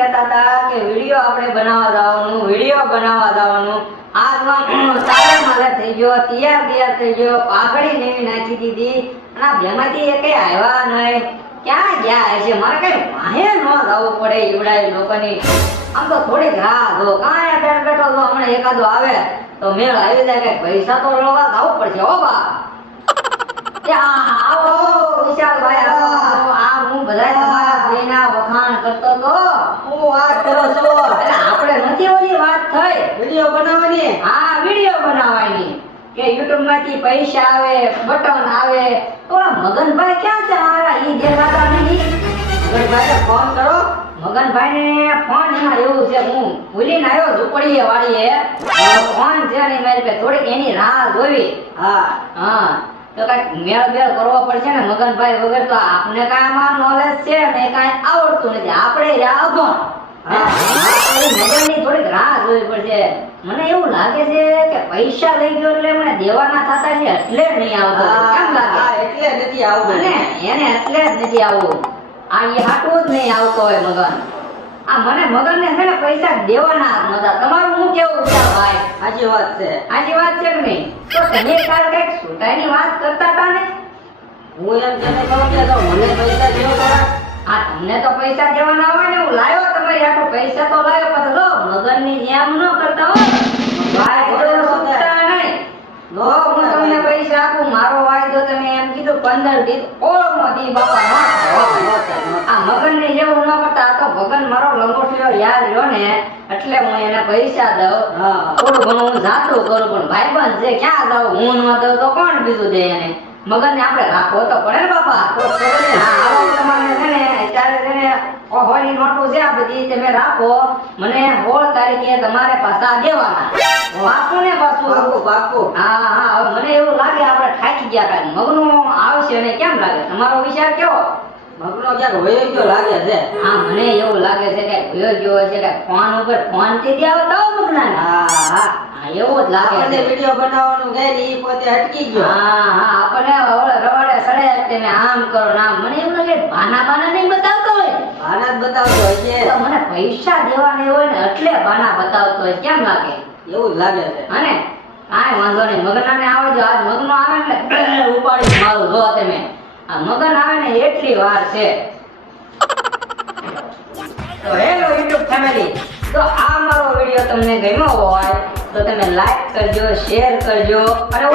કહેતા હતા કે વિડિયો આપણે બનાવવા જવાનું આજમાં સારા માલે થઈ ગયો, તૈયાર થઈ ગયો, પાઘડી નેવી નાખી દીધી અને આ બેમાંથી એકે આવ્યા નહીં. ક્યાં ગયા હશે? મારે કઈ વાહે ન જવું પડે ઈવડાય લોકોની. આમ તો થોડીક રાહ જો, કાંઈ બેઠો તો હમણાં એકાદો આવે તો મેળ આવી જાય કે પૈસા તો લેવા જવું પડશે. હો બા આવો વિશાલભાઈ, આવો. આ હું બધા તમારા બેના વખાણ કરતો તો. હું વાત કરો છો? એટલે આપણે નથી ઓલી વાત થઈ વિડિયો બનાવવાની. હા, વિડિયો બનાવવાની કે YouTube માંથી પૈસા આવે, બટન આવે. તો આ મગનભાઈ ક્યાં છે? મારા ઈ દેખાતા નહીં. મગનભાઈને ફોન કરો. મગનભાઈને ફોન એમાં એવું છે, હું ભૂલીને આવ્યો ઝૂંપડીએ વાળીએ ફોન છે ને મારી પાસે થોડીક એની રાહ જોવી. હા તો કઈક મેળ કરવો પડશે ને. મગનભાઈ વગર તો આપને કાંઈ આમાં નોલેજ છે ને કાંઈ આવડતું નથી. આપણે અભણ. મગનની થોડીક રાહ જોવી પડશે. મને એવું લાગે છે કે પૈસા લઈ ગયો એટલે મને દેવાના થતા છે એટલે નહીં આવતો. કેમ લાગે? એટલે નથી આવતું. અને એને એટલે જ નથી આવવું. આ એ હાટું જ નહીં આવતો હોય મગન. આ મને મગનને છે ને પૈસા દેવાના જ નતા. તમારું હું કેવું છે ભાઈ? સાચી વાત છે. આજી વાત છે કે નહીં? તો તમે કાલ કઈક સુટાઈની વાત કરતા હતા ને? હું એમ તને કહું કે તો મને પૈસા દેવો થોડા. આ તમને તો પૈસા દેવાના હોય ને, હું લાવ્યો તમારી આટલું પૈસા તો લાવ્યો. પછી લો મગનની જેમ ન કરતા હો ભાઈ. તો સુટા નહીં. લો હું તમને પૈસા આપું, મારો વાયદો તમે એમ કીધું 15 દી ઓળમાંથી બાપા આ મગનને જેવું ન કરતા. આ તો ભગન મારો લંગોટિયો યાદ રહ્યો ને એટલે હું એને પૈસા દઉં. થોડું ઘણું હું જાતું કરું, પણ ભાઈબંધ છે ક્યાં દઉં? હું ન દઉં તો કોણ બીજું દે એને? મગનને આપણે રાખવો તો પડે ને બાપા. હા, તમારે છે ને અત્યારે છે ને ઓહોની નોટો છે આ બધી તમે રાખો. મને 16 તારીખે તમારે પાછા દેવાના. પાકું ને પાછું? પાકું. હા હવે મને એવું લાગે આપણે થાકી ગયા કાંઈ. મગનું આવશે ને કેમ લાગે? તમારો વિચાર કેવો? મગનો ક્યાંક હોય ગયો લાગે છે. હા, મને એવું લાગે છે કે ભયો ગયો છે કે ફોન ઉપર ફોન થી દેવો તો મગના. હા એવું જ લાગે છે. વિડિયો બનાવવાનું કહે ને ઈ પોતે અટકી ગયો. હા આપણે રવાડે સડે તમે આમ કરો ને આમ. મને એવું લાગે બાના નહીં બતાવતો હોય. આના જ બતાવતો હોય છે. તો મને પૈસા દેવાને હોય ને એટલે બાના બતાવતો હોય. કેમ લાગે? એવું જ લાગે છે. અને કાંઈ વાંધો નહીં. મગનાને આવે જો આજ મગનો આવે એટલે ઉપાડી મારું જો તમે. આ મગન આવે ને એટલી વાર છે. તો હેલો YouTube ફેમિલી, તો આ મારો વિડિયો તમને ગમ્યો હોય તો તમે લાઈક કરજો, શેર કરજો અને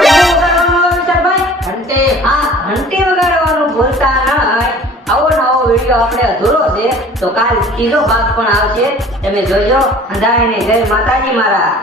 ઘંટી વગાડવાનું ભૂલતા નહીં. આવો નવો વિડિયો આપણે અધૂરો છે તો કાલ ત્રીજો ભાગ પણ આવશે. તમે જોજો. અંધાઈને જય માતાજી મારા.